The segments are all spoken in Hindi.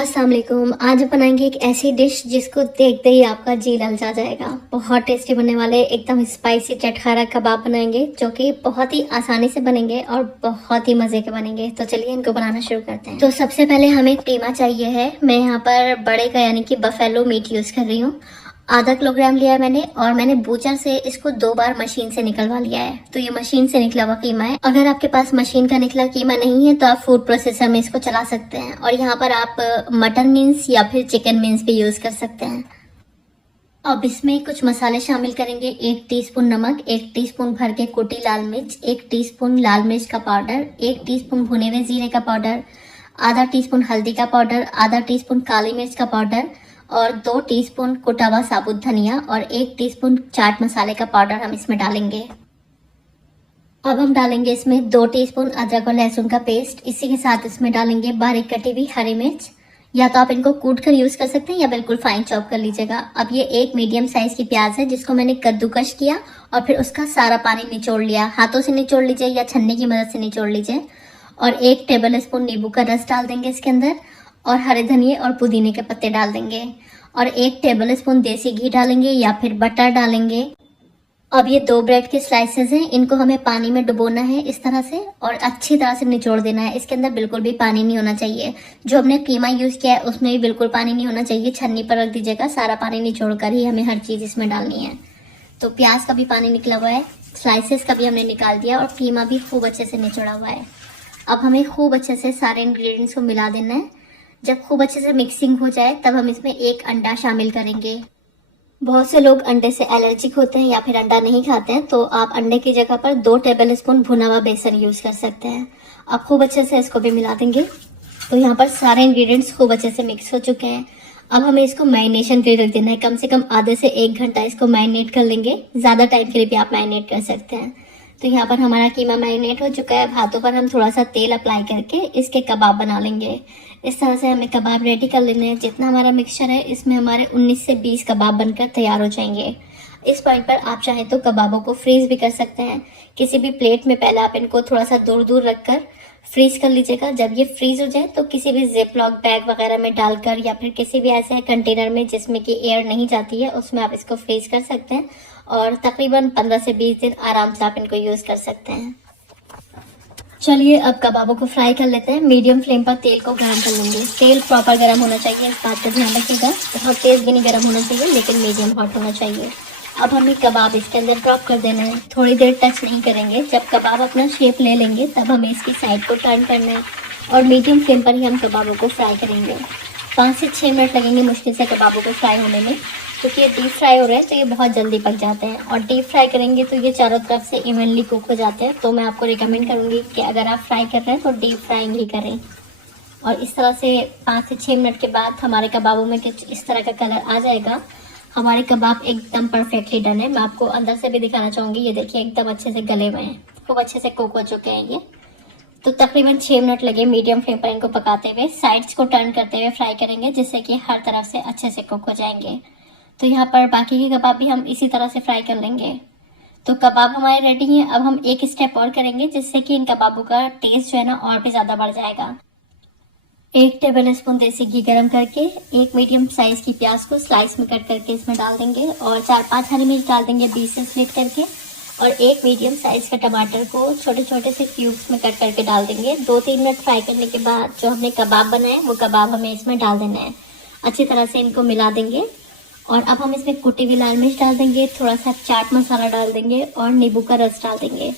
अस्सलाम वालेकुम। आज बनाएंगे एक ऐसी डिश जिसको देखते ही आपका जी ललचा जाएगा। बहुत टेस्टी बनने वाले एकदम स्पाइसी चटखारा कबाब बनाएंगे जो कि बहुत ही आसानी से बनेंगे और बहुत ही मज़े के बनेंगे। तो चलिए इनको बनाना शुरू करते हैं। तो सबसे पहले हमें कीमा चाहिए है। मैं यहाँ पर बड़े का यानी कि बफेलो मीट यूज़ कर रही हूँ। आधा किलोग्राम लिया है मैंने और मैंने बूचर से इसको 2 बार मशीन से निकलवा लिया है। तो ये मशीन से निकला हुआ कीमा है। अगर आपके पास मशीन का निकला कीमा नहीं है तो आप फूड प्रोसेसर में इसको चला सकते हैं और यहाँ पर आप मटन मीन्स या फिर चिकन मीन्स भी यूज कर सकते हैं। अब इसमें कुछ मसाले शामिल करेंगे। 1 टीस्पून नमक, 1 टीस्पून भर के कुटी लाल मिर्च, 1 टीस्पून लाल मिर्च का पाउडर, 1 टीस्पून भुने हुए जीरे का पाउडर, आधा टीस्पून हल्दी का पाउडर, आधा टीस्पून काली मिर्च का पाउडर और 2 टीस्पून कुटा हुआ साबुत धनिया और 1 टीस्पून चाट मसाले का पाउडर हम इसमें डालेंगे। अब हम डालेंगे इसमें 2 टीस्पून अदरक और लहसुन का पेस्ट। इसी के साथ इसमें डालेंगे बारीक कटी हुई हरी मिर्च, या तो आप इनको कूट कर यूज कर सकते हैं या बिल्कुल फाइन चॉप कर लीजिएगा। अब ये एक मीडियम साइज की प्याज है जिसको मैंने कद्दूकश किया और फिर उसका सारा पानी निचोड़ लिया। हाथों से निचोड़ लीजिए या छन्नी की मदद से निचोड़ लीजिए। और 1 टेबल स्पून नींबू का रस डाल देंगे इसके अंदर और हरे धनिए और पुदीने के पत्ते डाल देंगे और 1 टेबल स्पून देसी घी डालेंगे या फिर बटर डालेंगे। अब ये 2 ब्रेड के स्लाइसेस हैं, इनको हमें पानी में डुबोना है इस तरह से और अच्छी तरह से निचोड़ देना है। इसके अंदर बिल्कुल भी पानी नहीं होना चाहिए। जो हमने कीमा यूज किया है उसमें भी बिल्कुल पानी नहीं होना चाहिए। छन्नी पर रख दीजिएगा, सारा पानी निचोड़ कर ही हमें हर चीज़ इसमें डालनी है। तो प्याज का भी पानी निकला हुआ है, स्लाइसेस का भी हमने निकाल दिया और कीमा भी खूब अच्छे से निचोड़ा हुआ है। अब हमें खूब अच्छे से सारे इंग्रेडिएंट्स को मिला देना है। जब खूब अच्छे से मिक्सिंग हो जाए तब हम इसमें 1 अंडा शामिल करेंगे। बहुत से लोग अंडे से एलर्जिक होते हैं या फिर अंडा नहीं खाते हैं, तो आप अंडे की जगह पर 2 टेबल स्पून भुना हुआ बेसन यूज कर सकते हैं। अब खूब अच्छे से इसको भी मिला देंगे। तो यहाँ पर सारे इंग्रेडिएंट्स खूब अच्छे से मिक्स हो चुके हैं। अब हमें इसको मैरिनेशन के लिए रख देना है। कम से कम आधे से 1 घंटा इसको मैरिनेट कर लेंगे। ज़्यादा टाइम के लिए भी आप मैरिनेट कर सकते हैं। तो यहाँ पर हमारा कीमा मैरिनेट हो चुका है। हाथों पर हम थोड़ा सा तेल अप्लाई करके इसके कबाब बना लेंगे। इस तरह से हमें कबाब रेडी कर लेने हैं। जितना हमारा मिक्सचर है इसमें हमारे 19 से 20 कबाब बनकर तैयार हो जाएंगे। इस पॉइंट पर आप चाहें तो कबाबों को फ्रीज भी कर सकते हैं। किसी भी प्लेट में पहले आप इनको थोड़ा सा दूर दूर रखकर फ्रीज कर लीजिएगा। जब ये फ्रीज हो जाए तो किसी भी जिप लॉक बैग वगैरह में डालकर या फिर किसी भी ऐसे कंटेनर में जिसमें कि एयर नहीं जाती है उसमें आप इसको फ्रीज कर सकते हैं और तकरीबन 15 से 20 दिन आराम से आप इनको यूज कर सकते हैं। चलिए अब कबाबों को फ्राई कर लेते हैं। मीडियम फ्लेम पर तेल को गर्म कर लेंगे। तेल प्रॉपर गर्म होना चाहिए, इस बात का ध्यान रखिएगा। बहुत तेज भी नहीं गर्म होना चाहिए लेकिन मीडियम हॉट होना चाहिए। अब हमें कबाब इसके अंदर ड्रॉप कर देना है। थोड़ी देर टच नहीं करेंगे। जब कबाब अपना शेप ले लेंगे तब हमें इसकी साइड को टर्न करना है और मीडियम फ्लेम पर ही हम कबाबों को फ्राई करेंगे। 5 से 6 मिनट लगेंगे मुश्किल से कबाबों को फ्राई होने में, क्योंकि ये डीप फ्राई हो रहे हैं तो ये बहुत जल्दी पक जाते हैं और डीप फ्राई करेंगे तो ये चारों तरफ से इवनली कुक हो जाते हैं। तो मैं आपको रिकमेंड करूँगी कि अगर आप फ्राई कर रहे हैं तो डीप फ्राइंग ही करें। और इस तरह से 5 से 6 मिनट के बाद हमारे कबाबों में कुछ इस तरह का कलर आ जाएगा। हमारे कबाब एकदम परफेक्टली डन है। मैं आपको अंदर से भी दिखाना चाहूँगी। ये देखिए एकदम अच्छे से गले हुए हैं, खूब अच्छे से कुक हो चुके हैं ये। तो तकरीबन 6 मिनट लगे मीडियम फ्लेम पर इनको पकाते हुए। साइड्स को टर्न करते हुए फ्राई करेंगे जिससे कि हर तरफ से अच्छे से कुक हो जाएंगे। तो यहाँ पर बाकी के कबाब भी हम इसी तरह से फ्राई कर लेंगे। तो कबाब हमारे रेडी हैं। अब हम एक स्टेप और करेंगे जिससे कि इन कबाबों का टेस्ट जो है ना और भी ज़्यादा बढ़ जाएगा। 1 टेबल स्पून देसी घी गरम करके 1 मीडियम साइज की प्याज को स्लाइस में कट करके इसमें डाल देंगे और 4-5 हरी मिर्च डाल देंगे बीच से स्लिट करके और 1 मीडियम साइज का टमाटर को छोटे छोटे से क्यूब्स में कट करके डाल देंगे। 2-3 मिनट फ्राई करने के बाद जो हमने कबाब बनाए वो कबाब हमें इसमें डाल देना है। अच्छी तरह से इनको मिला देंगे और अब हम इसमें कुटी हुई लाल मिर्च डाल देंगे, थोड़ा सा चाट मसाला डाल देंगे और नींबू का रस डाल देंगे।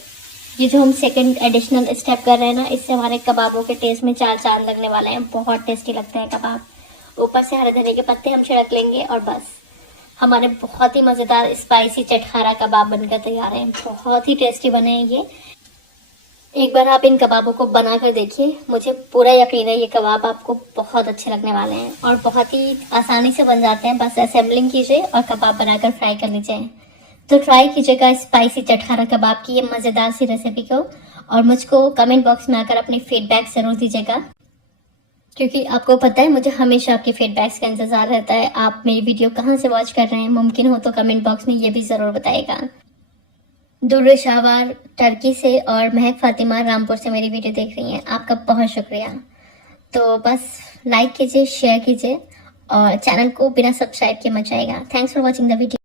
ये जो हम सेकंड एडिशनल स्टेप कर रहे हैं ना, इससे हमारे कबाबों के टेस्ट में 4 चांद लगने वाले हैं। बहुत टेस्टी लगते हैं कबाब। ऊपर से हरे धनिए के पत्ते हम छिड़क लेंगे और बस हमारे बहुत ही मज़ेदार स्पाइसी चटखारा कबाब बनकर तैयार हैं। बहुत ही टेस्टी बने हैं ये। एक बार आप इन कबाबों को बना कर देखिए, मुझे पूरा यकीन है ये कबाब आपको बहुत अच्छे लगने वाले हैं और बहुत ही आसानी से बन जाते हैं। बस असेंबलिंग कीजिए और कबाब बनाकर फ्राई कर लीजिए। तो ट्राई कीजिएगा स्पाइसी चटखारा कबाब की ये मज़ेदार सी रेसिपी को और मुझको कमेंट बॉक्स में आकर अपनी फीडबैक ज़रूर दीजिएगा, क्योंकि आपको पता है मुझे हमेशा आपके फीडबैक्स का इंतज़ार रहता है। आप मेरी वीडियो कहाँ से वॉच कर रहे हैं, मुमकिन हो तो कमेंट बॉक्स में ये भी ज़रूर बताइएगा। दुर्र शाहवार टर्की से और महक फातिमा रामपुर से मेरी वीडियो देख रही हैं, आपका बहुत शुक्रिया। तो बस लाइक कीजिए, शेयर कीजिए और चैनल को बिना सब्सक्राइब किए मत जाइएगा। Thanks for watching the video.